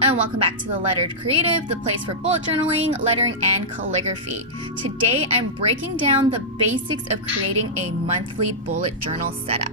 and welcome back to The Lettered Creative, the place for bullet journaling, lettering, and calligraphy. Today I'm breaking down the basics of creating a monthly bullet journal setup.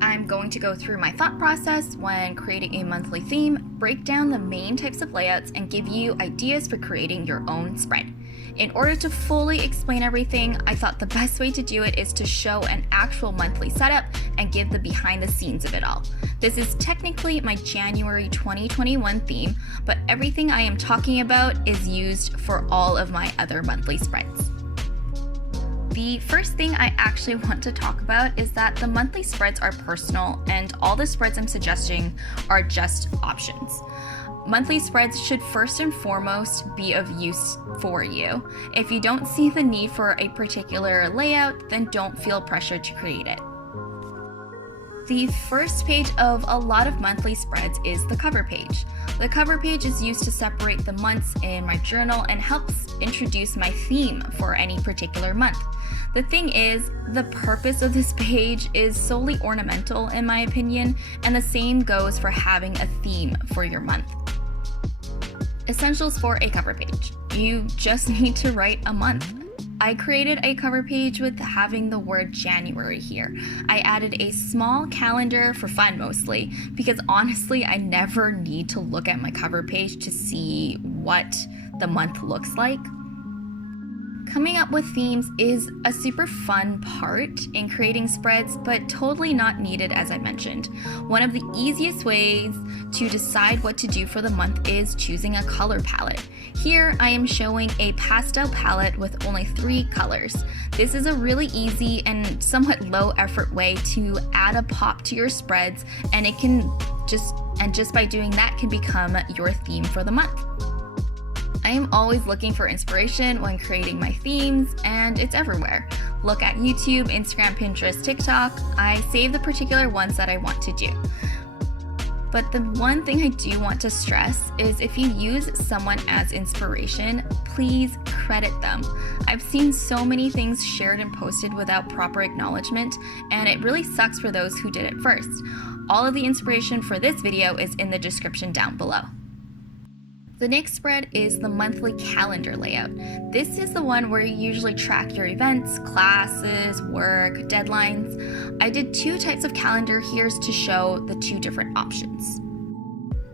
I'm going to go through my thought process when creating a monthly theme, break down the main types of layouts, and give you ideas for creating your own spread. In order to fully explain everything, I thought the best way to do it is to show an actual monthly setup and give the behind the scenes of it all. This is technically my January 2021 theme, but everything I am talking about is used for all of my other monthly spreads. The first thing I actually want to talk about is that the monthly spreads are personal and all the spreads I'm suggesting are just options. Monthly spreads should first and foremost be of use for you. If you don't see the need for a particular layout, then don't feel pressured to create it. The first page of a lot of monthly spreads is the cover page. The cover page is used to separate the months in my journal and helps introduce my theme for any particular month. The thing is, the purpose of this page is solely ornamental in my opinion, and the same goes for having a theme for your month. Essentials for a cover page. You just need to write a month. I created a cover page with having the word January here. I added a small calendar for fun mostly, because honestly I never need to look at my cover page to see what the month looks like. Coming up with themes is a super fun part in creating spreads, but totally not needed as I mentioned. One of the easiest ways to decide what to do for the month is choosing a color palette. Here I am showing a pastel palette with only 3 colors. This is a really easy and somewhat low effort way to add a pop to your spreads, and it can just by doing that can become your theme for the month. I am always looking for inspiration when creating my themes, and it's everywhere. Look at YouTube, Instagram, Pinterest, TikTok. I save the particular ones that I want to do. But the one thing I do want to stress is if you use someone as inspiration, please credit them. I've seen so many things shared and posted without proper acknowledgement, and it really sucks for those who did it first. All of the inspiration for this video is in the description down below. The next spread is the monthly calendar layout. This is the one where you usually track your events, classes, work, deadlines. I did 2 types of calendar here to show the 2 different options.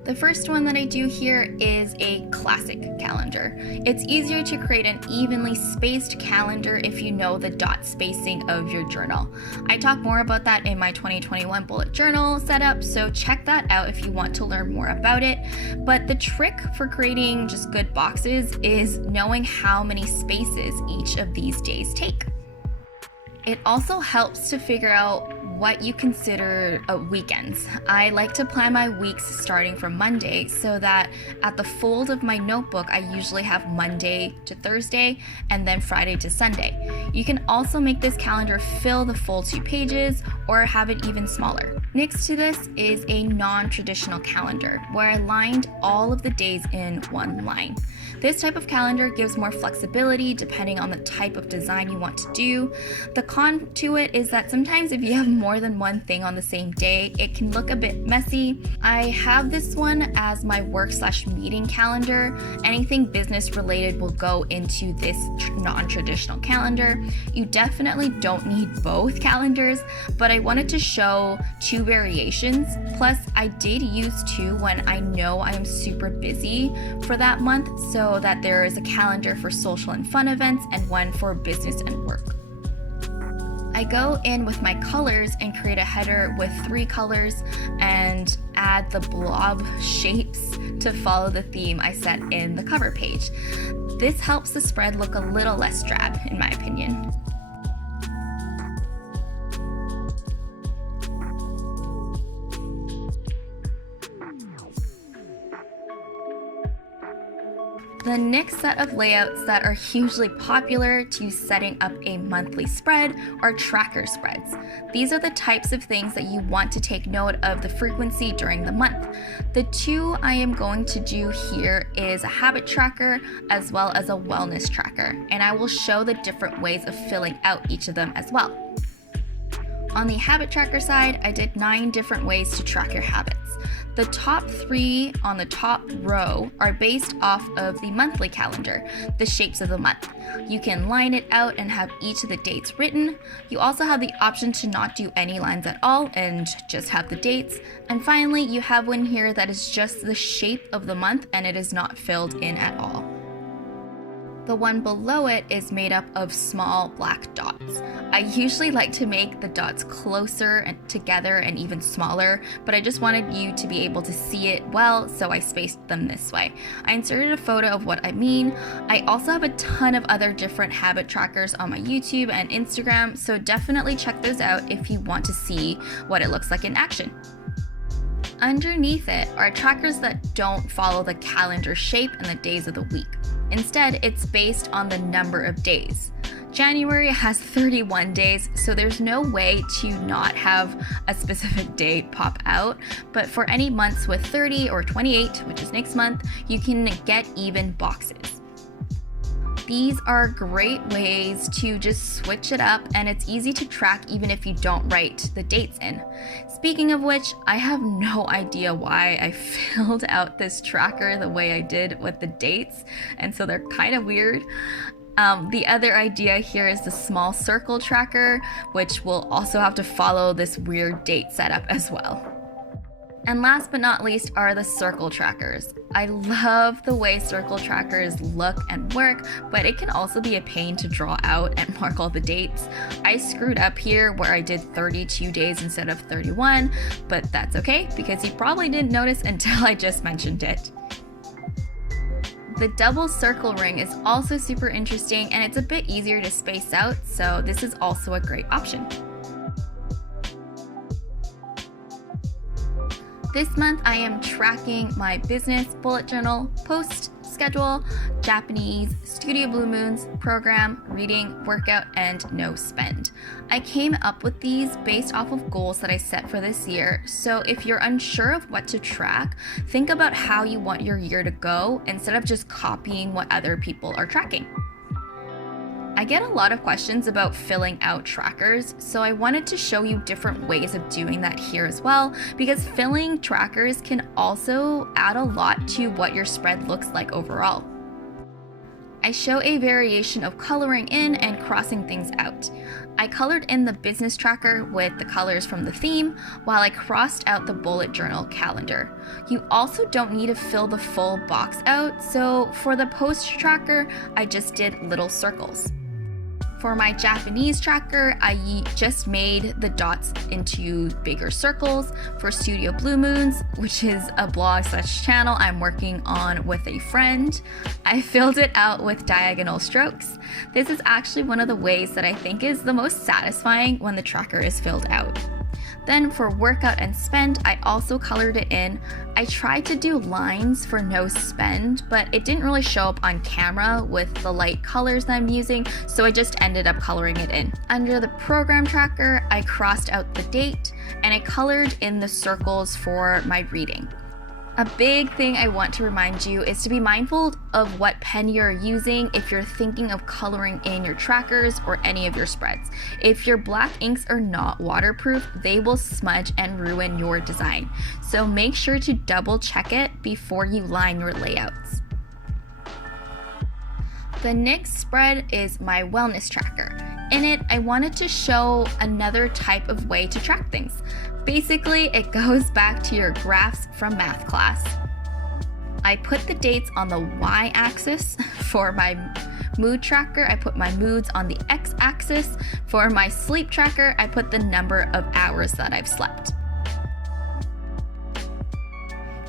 The first one that I do here is a classic calendar. It's easier to create an evenly spaced calendar if you know the dot spacing of your journal. I talk more about that in my 2021 bullet journal setup, so check that out if you want to learn more about it. But the trick for creating just good boxes is knowing how many spaces each of these days take. It also helps to figure out what you consider weekends. I like to plan my weeks starting from Monday so that at the fold of my notebook I usually have Monday to Thursday and then Friday to Sunday. You can also make this calendar fill the full 2 pages or have it even smaller. Next to this is a non-traditional calendar where I lined all of the days in one line. This type of calendar gives more flexibility depending on the type of design you want to do. The con to it is that sometimes if you have more than one thing on the same day, it can look a bit messy. I have this one as my work/meeting calendar. Anything business related will go into this non-traditional calendar. You definitely don't need both calendars, but I wanted to show 2 variations. Plus, I did use 2 when I know I am super busy for that month, so that there is a calendar for social and fun events and one for business and work. I go in with my colors and create a header with 3 colors and add the blob shapes to follow the theme I set in the cover page. This helps the spread look a little less drab, in my opinion. The next set of layouts that are hugely popular to setting up a monthly spread are tracker spreads. These are the types of things that you want to take note of the frequency during the month. The 2 I am going to do here is a habit tracker as well as a wellness tracker, and I will show the different ways of filling out each of them as well. On the habit tracker side, I did 9 different ways to track your habits. The top 3 on the top row are based off of the monthly calendar, the shapes of the month. You can line it out and have each of the dates written. You also have the option to not do any lines at all and just have the dates. And finally, you have one here that is just the shape of the month and it is not filled in at all. The one below it is made up of small black dots. I usually like to make the dots closer and together and even smaller, but I just wanted you to be able to see it well, so I spaced them this way. I inserted a photo of what I mean. I also have a ton of other different habit trackers on my YouTube and Instagram, so definitely check those out if you want to see what it looks like in action. Underneath it are trackers that don't follow the calendar shape and the days of the week. Instead, it's based on the number of days. January has 31 days, so there's no way to not have a specific date pop out, but for any months with 30 or 28, which is next month, you can get even boxes. These are great ways to just switch it up, and it's easy to track even if you don't write the dates in. Speaking of which, I have no idea why I filled out this tracker the way I did with the dates, and so they're kind of weird. The other idea here is the small circle tracker, which will also have to follow this weird date setup as well. And last but not least are the circle trackers. I love the way circle trackers look and work, but it can also be a pain to draw out and mark all the dates. I screwed up here where I did 32 days instead of 31, but that's okay because you probably didn't notice until I just mentioned it. The double circle ring is also super interesting and it's a bit easier to space out, so this is also a great option. This month I am tracking my business, bullet journal, post schedule, Japanese, studio blue moons, program, reading, workout, and no spend. I came up with these based off of goals that I set for this year, so if you're unsure of what to track, think about how you want your year to go instead of just copying what other people are tracking. I get a lot of questions about filling out trackers, so I wanted to show you different ways of doing that here as well, because filling trackers can also add a lot to what your spread looks like overall. I show a variation of coloring in and crossing things out. I colored in the business tracker with the colors from the theme, while I crossed out the bullet journal calendar. You also don't need to fill the full box out, so for the post tracker, I just did little circles. For my Japanese tracker, I just made the dots into bigger circles. For Studio Blue Moons, which is a blog/channel I'm working on with a friend, I filled it out with diagonal strokes. This is actually one of the ways that I think is the most satisfying when the tracker is filled out. Then for workout and spend, I also colored it in. I tried to do lines for no spend, but it didn't really show up on camera with the light colors that I'm using, so I just ended up coloring it in. Under the program tracker, I crossed out the date, and I colored in the circles for my reading. A big thing I want to remind you is to be mindful of what pen you're using if you're thinking of coloring in your trackers or any of your spreads. If your black inks are not waterproof, they will smudge and ruin your design. So make sure to double check it before you line your layouts. The next spread is my wellness tracker. In it, I wanted to show another type of way to track things. Basically, it goes back to your graphs from math class. I put the dates on the y-axis. For my mood tracker, I put my moods on the x-axis. For my sleep tracker, I put the number of hours that I've slept.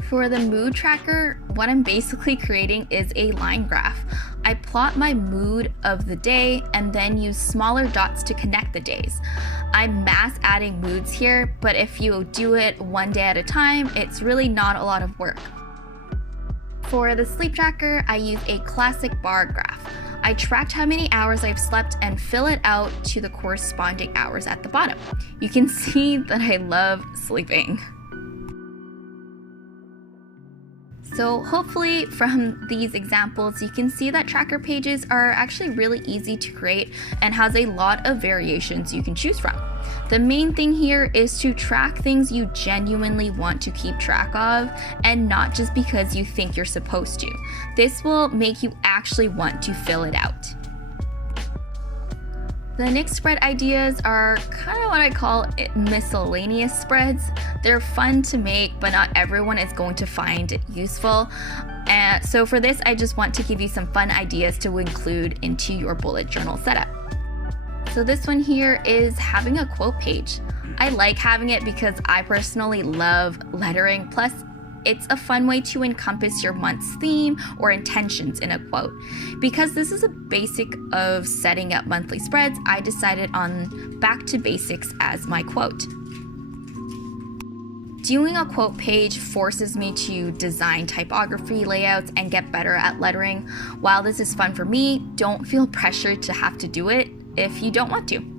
For the mood tracker, what I'm basically creating is a line graph. I plot my mood of the day and then use smaller dots to connect the days. I'm mass adding moods here, but if you do it one day at a time, it's really not a lot of work. For the sleep tracker, I use a classic bar graph. I tracked how many hours I've slept and fill it out to the corresponding hours at the bottom. You can see that I love sleeping. So hopefully from these examples, you can see that tracker pages are actually really easy to create and has a lot of variations you can choose from. The main thing here is to track things you genuinely want to keep track of and not just because you think you're supposed to. This will make you actually want to fill it out. The next spread ideas are kind of what I call miscellaneous spreads. They're fun to make, but not everyone is going to find it useful. So for this, I just want to give you some fun ideas to include into your bullet journal setup. So this one here is having a quote page. I like having it because I personally love lettering, plus it's a fun way to encompass your month's theme or intentions in a quote. Because this is a basic of setting up monthly spreads, I decided on back to basics as my quote. Doing a quote page forces me to design typography layouts and get better at lettering. While this is fun for me, don't feel pressured to have to do it if you don't want to.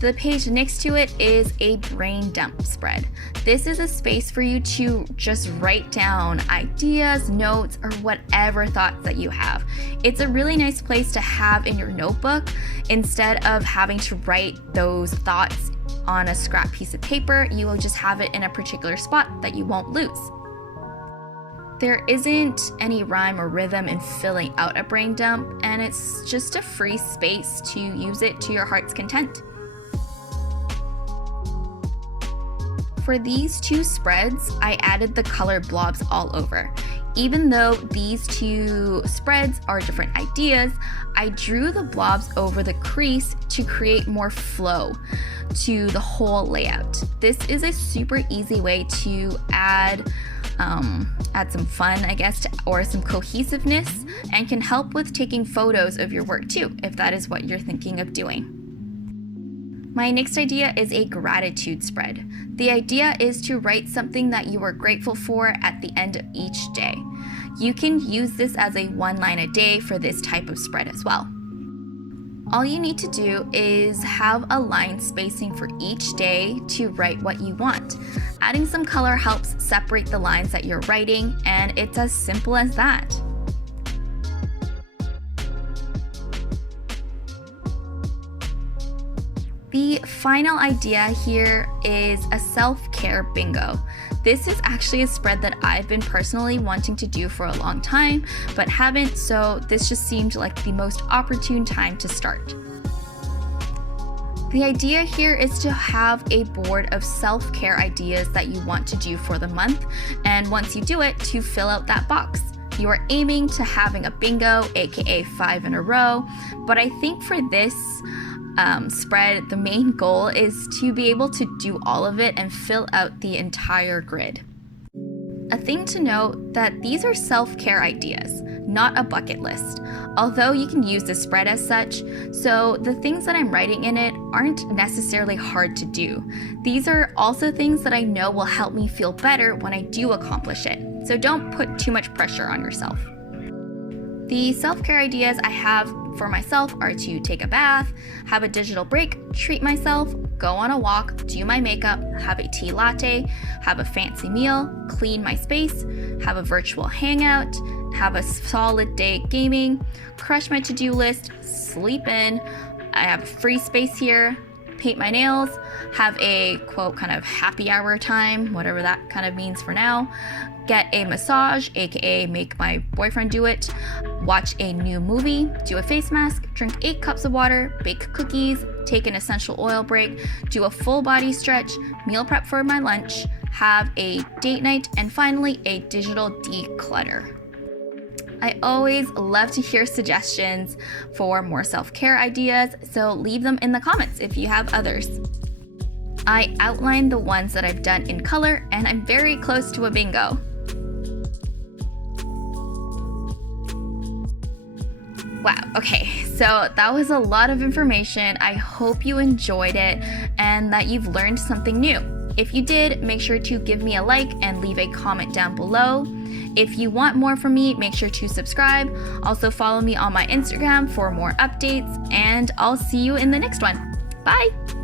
The page next to it is a brain dump spread. This is a space for you to just write down ideas, notes, or whatever thoughts that you have. It's a really nice place to have in your notebook instead of having to write those thoughts on a scrap piece of paper. You will just have it in a particular spot that you won't lose. There isn't any rhyme or rhythm in filling out a brain dump, and it's just a free space to use it to your heart's content. For these two spreads, I added the color blobs all over. Even though these two spreads are different ideas, I drew the blobs over the crease to create more flow to the whole layout. This is a super easy way to add some fun, I guess, or some cohesiveness, and can help with taking photos of your work too, if that is what you're thinking of doing. My next idea is a gratitude spread. The idea is to write something that you are grateful for at the end of each day. You can use this as a one line a day for this type of spread as well. All you need to do is have a line spacing for each day to write what you want. Adding some color helps separate the lines that you're writing, and it's as simple as that. The final idea here is a self-care bingo. This is actually a spread that I've been personally wanting to do for a long time, but haven't, so this just seemed like the most opportune time to start. The idea here is to have a board of self-care ideas that you want to do for the month, and once you do it, to fill out that box. You are aiming to having a bingo, aka 5 in a row, but I think for this spread, the main goal is to be able to do all of it and fill out the entire grid. A thing to note that these are self-care ideas, not a bucket list, although you can use the spread as such, so the things that I'm writing in it aren't necessarily hard to do. These are also things that I know will help me feel better when I do accomplish it, so don't put too much pressure on yourself. The self-care ideas I have for myself are to take a bath, have a digital break, treat myself, go on a walk, do my makeup, have a tea latte, have a fancy meal, clean my space, have a virtual hangout, have a solid day gaming, crush my to-do list, sleep in, I have free space here, paint my nails, have a quote kind of happy hour time, whatever that kind of means for now, get a massage, aka make my boyfriend do it, watch a new movie, do a face mask, drink 8 cups of water, bake cookies, take an essential oil break, do a full body stretch, meal prep for my lunch, have a date night, and finally a digital declutter. I always love to hear suggestions for more self-care ideas, so leave them in the comments if you have others. I outlined the ones that I've done in color, and I'm very close to a bingo. Wow, okay, so that was a lot of information. I hope you enjoyed it and that you've learned something new. If you did, make sure to give me a like and leave a comment down below. If you want more from me, make sure to subscribe. Also follow me on my Instagram for more updates, and I'll see you in the next one. Bye!